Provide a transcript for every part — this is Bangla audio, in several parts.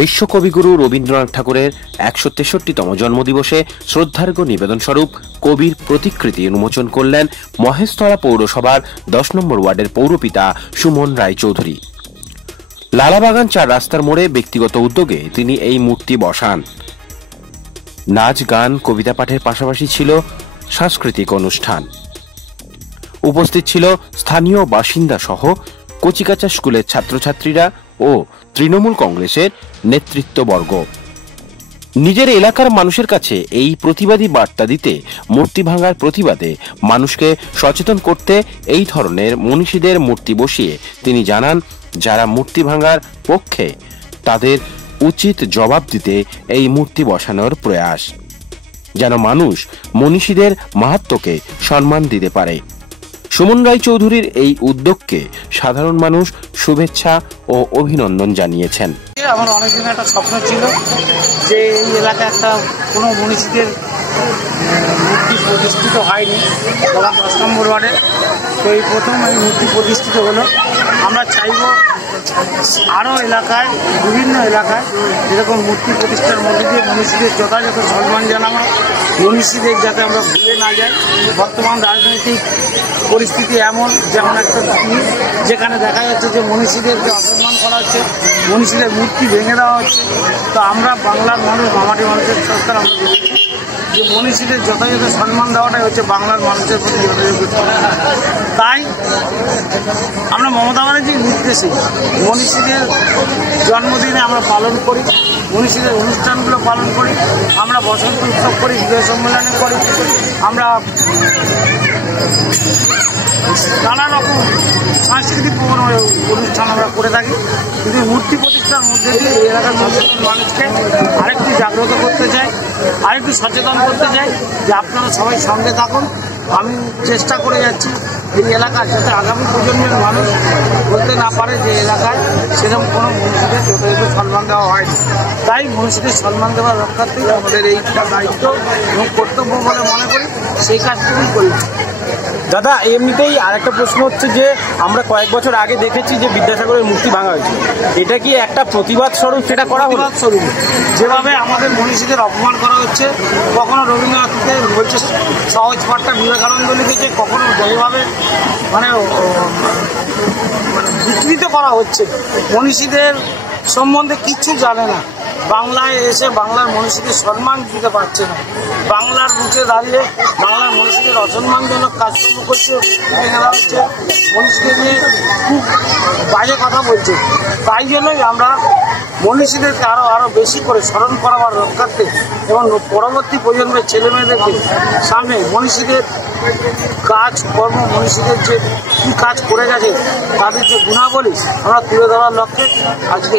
বিশ্বকবিগুরু রবীন্দ্রনাথ ঠাকুরের ১৬৩তম জন্মদিবসে শ্রদ্ধার্ঘ্য নিবেদন স্বরূপ কবির প্রতিকৃতি উন্মোচন করলেন মহেশতলা পৌরসভার ১০ নম্বর ওয়ার্ডের পৌরপিতা সুমন রায়চৌধুরী। লালাবাগান ৪ রাস্তার মোড়ে ব্যক্তিগত উদ্যোগে তিনি এই মূর্তি বসান। নাচ, গান, কবিতা পাঠের পাশাপাশি ছিল সাংস্কৃতিক অনুষ্ঠান। উপস্থিত ছিল স্থানীয় বাসিন্দা সহ কচিকাঁচা স্কুলের ছাত্রছাত্রীরা ও তৃণমূল কংগ্রেসের নেতৃত্ববর্গ। নিজের এলাকার মানুষের কাছে এই প্রতিবাদী বার্তা দিতে মূর্তি ভাঙার প্রতিবাদে মানুষকে সচেতন করতে এই ধরনের মনীষীদের মূর্তি বসিয়ে তিনি জানান, যারা মূর্তি ভাঙার পক্ষে তাদের উচিত জবাব দিতে এই মূর্তি বসানোর প্রয়াস, যেন মানুষ মনীষীদের মাহাত্ম্যকে সম্মান দিতে পারে। সুমন রায়চৌধুরীর এই উদ্যোগকে সাধারণ মানুষ শুভেচ্ছা ও অভিনন্দন জানিয়েছেন। আমার অনেকদিন একটা স্বপ্ন ছিল যে এই এলাকায় একটা কোনো মনীষীদের মূর্তি প্রতিষ্ঠিত হয়নি, ১০ নম্বর ওয়ার্ডে। তো এই প্রথম এই মূর্তি প্রতিষ্ঠিত হলো। আমরা চাইব আরও এলাকায়, বিভিন্ন এলাকায় এরকম মূর্তি প্রতিষ্ঠার মধ্যে দিয়ে মনীষীদের যথাযথ সম্মান জানানো, মনীষীদের যাতে আমরা ভুলে না যাই। বর্তমান রাজনৈতিক পরিস্থিতি এমন, যেমন একটা যেখানে দেখা যাচ্ছে যে মনীষীদেরকে অসম্মান করা হচ্ছে, মনীষীদের মূর্তি ভেঙে দেওয়া হচ্ছে। তো আমরা বাংলার মানুষ, মামাটি মানুষের সরকার, আমরা দেখছি যে মনীষীদের যথাযথ সম্মান দেওয়াটাই হচ্ছে বাংলার মানুষের প্রতি যথাযথ। তাই আমরা মমতা ব্যানার্জির নির্দেশে মনীষীদের জন্মদিনে আমরা পালন করি, মনীষীদের অনুষ্ঠানগুলো পালন করি, আমরা বসন্ত উৎসব করি, বিজয় সম্মেলন করি, আমরা নানা রকম সাংস্কৃতিক অনুষ্ঠান আমরা করে থাকি। কিন্তু মূর্তি প্রতিষ্ঠার মধ্যে দিয়ে এই এলাকার মানুষকে আরেকটু জাগ্রত করতে চাই, আরেকটু সচেতন করতে চাই যে আপনারা সবাই সঙ্গে থাকুন। আমি চেষ্টা করে যাচ্ছি এই এলাকার যাতে আগামী প্রজন্মের মানুষ বলতে না পারে যে এলাকায় সেরকম কোনো মনীষীদের যথাযথ সম্মান দেওয়া হয়নি। তাই মনীষীদের সম্মান দেওয়ার রক্ষার্থেই আমাদের এই দায়িত্ব এবং কর্তব্য বলে মনে করি, সেই কাজটুকুই করি। দাদা, এমনিতেই আরেকটা প্রশ্ন হচ্ছে যে আমরা কয়েক বছর আগে দেখেছি যে বিদ্যাসাগরের মূর্তি ভাঙা হয়েছে, এটা কি একটা প্রতিবাদ স্বরূপ সেটা করা হলো? প্রতিবাদ স্বরূপ যেভাবে আমাদের মনীষীদের অপমান করা হচ্ছে, কখনো রবীন্দ্রনাথকে বলছে সহজ পাঠটা বিবেকানন্দ লিখেছে, কখনো যেভাবে মানে বিকৃত করা হচ্ছে, মনীষীদের সম্বন্ধে কিচ্ছু জানে না, বাংলায় এসে বাংলার মনীষীদের সম্মান দিতে পারছে না, বাংলার বুকে দাঁড়িয়ে বাংলার মনীষীদের অসম্মানজনক কাজকর্ম করছে, ফেলা হচ্ছে, মনীষীদের নিয়ে খুব বাজে কথা বলছে। তাই জন্যই আমরা মনীষীদেরকে আরও বেশি করে স্মরণ করাবার রক্ষার্থে এবং পরবর্তী প্রজন্মের ছেলেমেয়েদেরকে সামনে মনীষীদের কাজকর্ম, মনীষীদের যে কী কাজ করে গেছে তাদের যে গুণাবলী আমরা তুলে ধরার লক্ষ্যে আজকে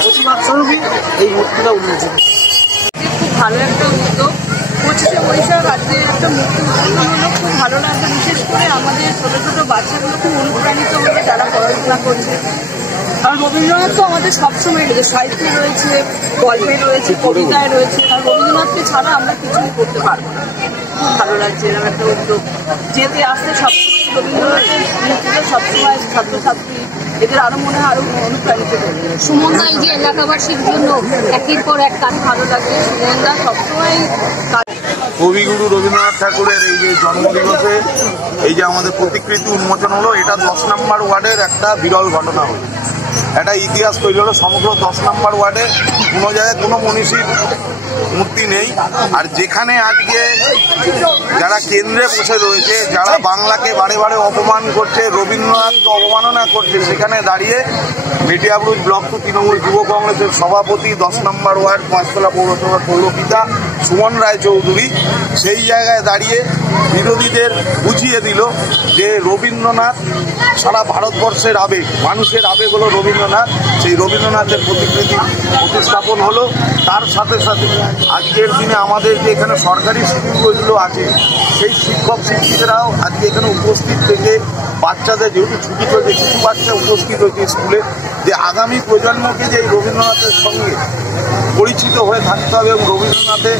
প্রতিবাদ স্বরূপই এই মূর্তিটা উন্মোচন। খুব ভালো একটা উদ্যোগ, 25শে বৈশাখ আজকে একটা মূর্তি উন্মোচন হলো, খুব ভালো লাগবে। বিশেষ করে আমাদের ছোটো ছোটো বাচ্চাগুলো খুব অনুপ্রাণিত হবে যারা পড়াশোনা করছে। কারণ রবীন্দ্রনাথ তো আমাদের সবসময় রয়েছে, সাহিত্যে রয়েছে, গল্পে রয়েছে, কবিতায় রয়েছে। কারণ রবীন্দ্রনাথকে ছাড়া আমরা কিছুই করতে পারবো না। খুব ভালো লাগছে এরকম একটা উদ্যোগ যেতে আসতে। সবসময় রবীন্দ্রনাথের মূর্তিটা সবসময় ছাত্রছাত্রী এদের আরো মনে হয় আরো অনুপ্রাণিত করবে। সুমনদা এই যে এলাকাবাসীর জন্য একের পর এক কাজ ভালো লাগছে, সুমনদা সবসময় কবিগুরু রবীন্দ্রনাথ ঠাকুরের এই যে জন্মদিবসে এই যে আমাদের প্রতিকৃতি উন্মোচন হলো, এটা 10 নম্বর ওয়ার্ডের একটা বিরল ঘটনা হলো, একটা ইতিহাস তৈরি হলো। সমগ্র 10 নম্বর ওয়ার্ডে কোনো জায়গায় কোনো মনীষীর মূর্তি নেই। আর যেখানে আজকে যারা কেন্দ্রে বসে রয়েছে, যারা বাংলাকে বারে বারে অপমান করছে, রবীন্দ্রনাথকে অবমাননা করছে, সেখানে দাঁড়িয়ে মেটিয়াবুরুজ ব্লক 2 তৃণমূল যুব কংগ্রেসের সভাপতি, 10 নম্বর ওয়ার্ড মহেশতলা পৌরসভার পৌরপিতা সুমন রায়চৌধুরী সেই জায়গায় দাঁড়িয়ে বিরোধীদের বুঝিয়ে দিল যে রবীন্দ্রনাথ সারা ভারতবর্ষের আবেগ, মানুষের আবেগ হলো রবীন্দ্রনাথ। সেই রবীন্দ্রনাথের প্রতিকৃতি প্রতিস্থাপন হলো। তার সাথে সাথে আজকের দিনে আমাদের যে এখানে সরকারি স্কুলগুলো আছে, সেই শিক্ষক শিক্ষিকারাও আজকে এখানে উপস্থিত থেকে বাচ্চাদের, যেহেতু ছুটি চলছে, কিছু বাচ্চা উপস্থিত হয়েছে স্কুলে, যে আগামী প্রজন্মকে যে এই রবীন্দ্রনাথের সঙ্গে পরিচিত হয়ে থাকতে হবে এবং রবীন্দ্রনাথে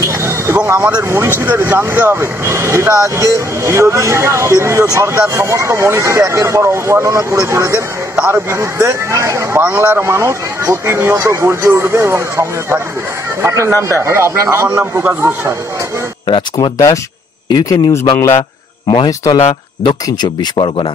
এবং আমাদের মনীষীদের জানতে হবে। এটা আজকে বিরোধী কেন্দ্রীয় সরকার সমস্ত মনীষীকে একের পর অবমাননা করে চলেছেন। তার বিরুদ্ধে বাংলার মানুষ প্রতিনিয়ত গর্জে উঠবে এবং সঙ্গে থাকবে। আপনার নামটা? আমার নাম প্রকাশ গোস্বামী। রাজকুমার দাস, ইউকে নিউজ বাংলা, মহেশতলা, দক্ষিণ 24 পরগনা।